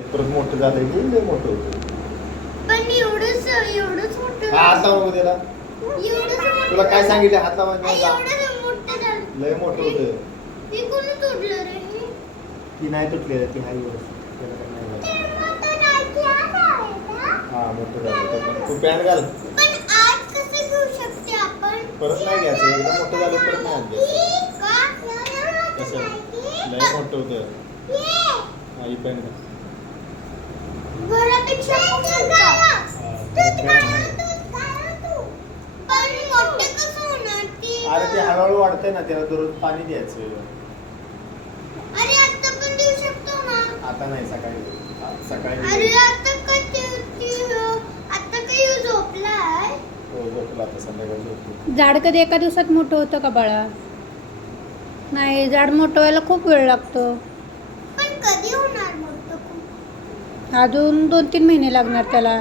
परत मोठं झालं की लय मोठं होतं. पण एवढंच एवढंच मोठं हा लावा नको त्याला. एवढंच मोठं तुला काय सांगितलं? हात आई, एवढं मोठं झालं लय मोठं होतं. हे कोणी तोडलं रे? हे? ती नाही तुटलेलं ती हाय त्याला काय नाही झालं. आता? हा मोठं झालं तर तू पॅन घाल. पण आज कसं घेऊ शकते आपण? परत नाही घ्यायचं. एकदा मोठं झालं परत नाही का? कसं. लय मोठं होतं. हे, ही पॅन घाल. अरे ते हळूहळू वाढतंय ना त्याला दररोज पाणी द्यायचं अरे आता पण देऊ शकतो ना? आता नाही सकाळी हा, सकाळी अरे आता ते- आता काही झोपलाय? हो झोपला आता संध्याकाळी झोपतो. झाड कधी एका दिवसात मोठं होतं का बाळा? नाही झाड मोठं व्हायला खूप वेळ लागतो. पण कधी होणार मोठं खूप? अजून दोन तीन महिने लागणार त्याला.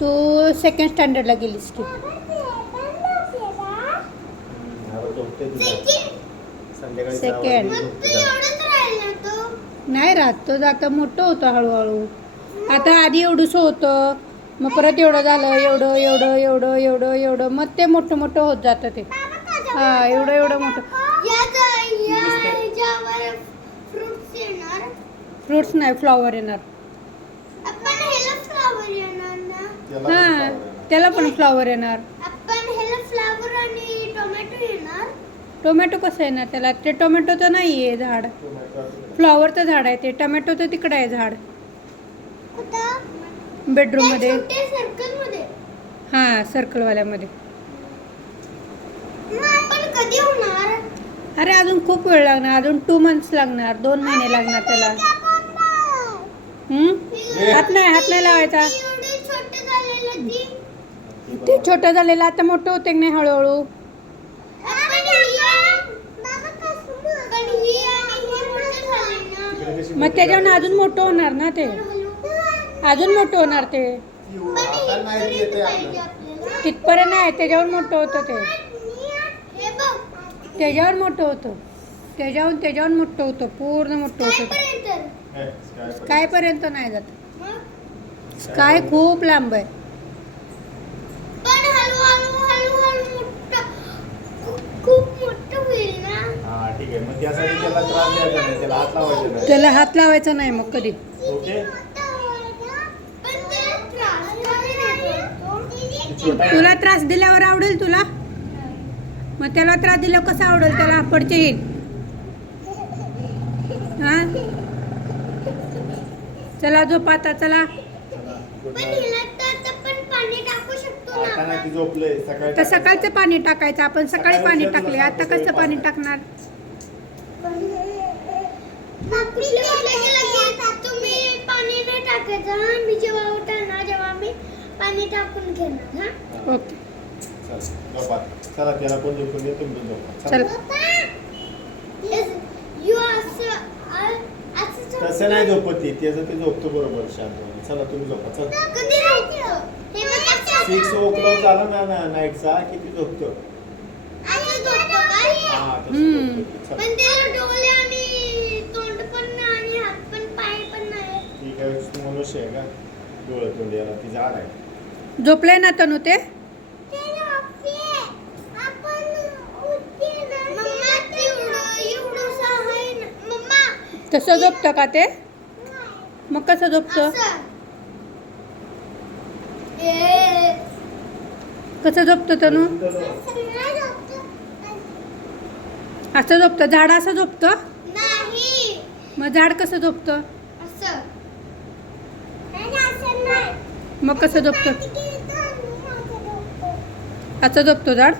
तू सेकंड स्टँडर्डला गेलीस की. तो नाही राहत तो आता मोठं होतं हळूहळू. आता आधी एवढंसं होतं मग परत एवढं झालं एवढं एवढं एवढं एवढं एवढं मग ते मोठं मोठं होत जातं ते. हा एवढं एवढं मोठं. फ्रुट्स नाही फ्लॉवर येणार. आपण ह्याला फ्लावर येणार ना? त्याला पण हां. त्याला पण फ्लॉवर येणार. आपण ह्याला फ्लावर आणि टोमॅटो येणार. टोमॅटो कसं येणार त्याला? ते टोमॅटोचं नाही आहे झाड. फ्लॉवरचं झाड आहे ते. टोमॅटोचं तिकडं आहे झाड. सर्कलमध्ये. हां सर्कलवाल्यामध्ये पण कधी होणार? अरे अजून खूप वेळ लागणार. अजून टू मंथ्स लागणार. दोन महिने लागणार त्याला? हात नाही हात नाही लावायचा. ते छोटं झालेलं आता मोठं होते की नाही हळूहळू? मग त्याच्यावर अजून मोठं होणार ना ते? अजून मोठं होणार ते? तिथपर्यंत नाही त्याच्यावर मोठं होतं ते. त्याच्यावर मोठं होतं. त्याच्याहून त्याच्यावर मोठं होतं पूर्ण मोठं होतं. ते. कायपर्यंत? हे, स्काय पण. स्कायपर्यंत नाही जात. मग? स्काय खूप लांब आहे. पण हळूहळू हळूहळू मोठं खूप- खूप मोठं होईल ना? हा ठीक आहे. मग त्यासाठी त्याला त्रास द्यायचा नाही त्याला हात लावायचा नाही. त्याला हात लावायचा नाही मग कधी. काय. तुला त्रास दिल्यावर आवडेल तुला? मग त्याला त्रास दिल्यावर कसं आवडेल? त्याला पडचे येईल. हा? चला झोप आता चला. चला, तर आता पण पाणी टाकू शकतो ना आता नाही ती आपण. झोपलंय सकाळी तर सकाळचं पाणी टाकायचं आपण सकाळी पाणी टाकले आता कसं पाणी. टाकणार? उठल्या उठल्या तसं नाही झोपत ती. त्याचं ते झोपतो बरोबर शांत. चला तुम्ही झोपा. चल? हे सिक्स ओ क्लॉक झाला ना ना नाईटचा किती झोपतो? हा तसं हम्म. झोपतो. ती. चल. पण त्याला डोळे आणि तोंड पण नाही आणि हात पण पाय पण नाही. ती काय मनुष्य आहे का? डोळे तोंड याला ती झाड आहे. झोपले ना तनु ते मम्मा, तेवढं- एवढंसं आहे ना. मम्मा, तसं झोपतं का ते? मग कसं झोपतं? कसं झोपतं तनू? असं झोपतं? झाड असं झोपतं? मग झाड कसं झोपतं? मग कसं झोपतं? असं झोपतो झाड?